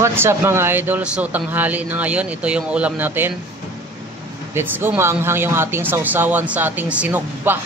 What's up mga idol? So tanghali na ngayon, ito yung ulam natin. Let's go, maanghang yung ating sausawan sa ating sinugba.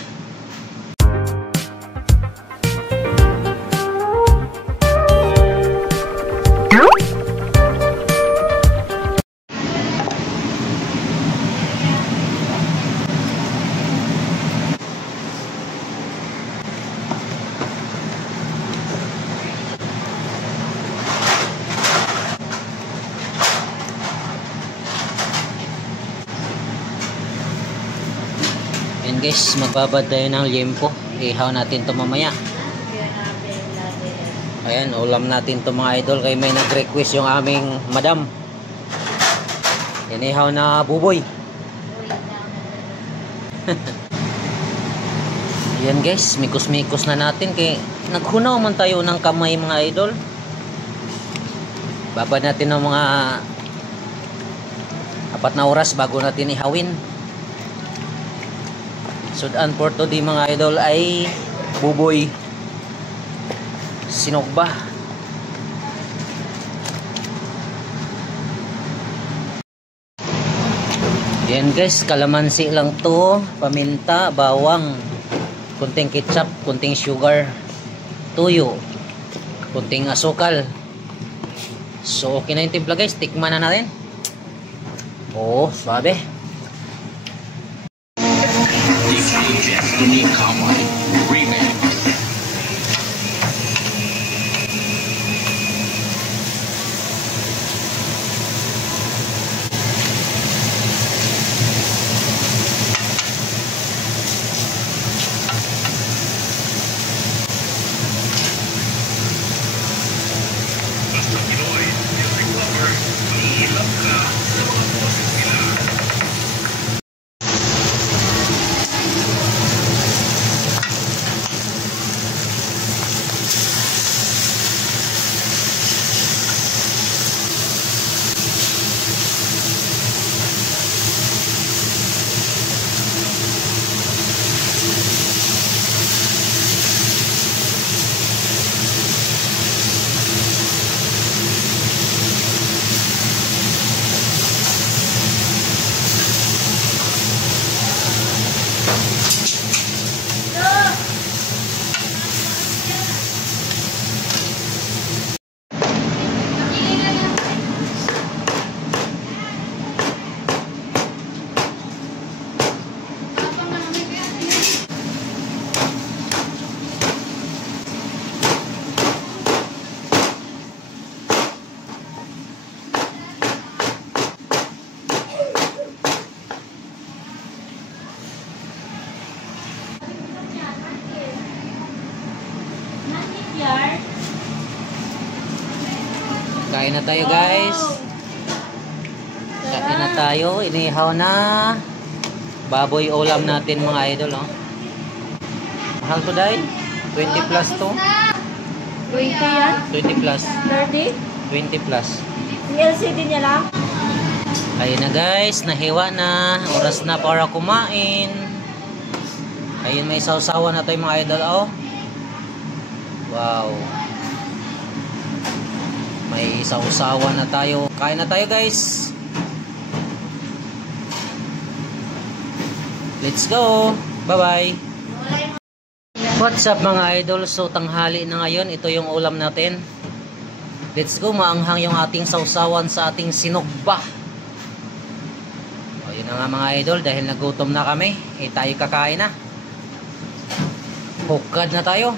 Yan guys, magbabad tayo ng liempo. Ihaw natin to mamaya. Ayan, ulam natin to mga idol. Kaya may nag-request yung aming madam. Yan, ihaw na buboy. Yan guys, mikos-mikos na natin. Kaya naghunaw man tayo ng kamay mga idol. Babad natin ng mga 4 na oras bago natin ihawin. Sudan for today mga idol ay buboy sinugba. Yan guys, kalamansi lang to, paminta, bawang, kunting ketchup, kunting sugar, tuyo, kunting asukal. So okay na yung timpla guys, tikman na natin. Oh, suabe. Destiny Kawaii Remix. Kain na tayo guys. Kain na tayo. Inihaw na baboy ulam natin mga idol. Oh. Mahal to dahil 20 plus to. 20 yan? 20 plus. 30? 20 plus. Yung LCD niya lang? Ayun na guys, nahiwa na. Oras na para kumain. Ayun, may sausawan na tayo mga idol. Oh. Wow. May sausawan na tayo. Kain na tayo guys. Let's go. Bye bye. What's up mga idol? So tanghali na ngayon, ito yung ulam natin. Let's go, maanghang yung ating sausawan sa ating sinugba. O yun na nga mga idol, dahil nagutom na kami, tayo kakain na. Hukad na tayo.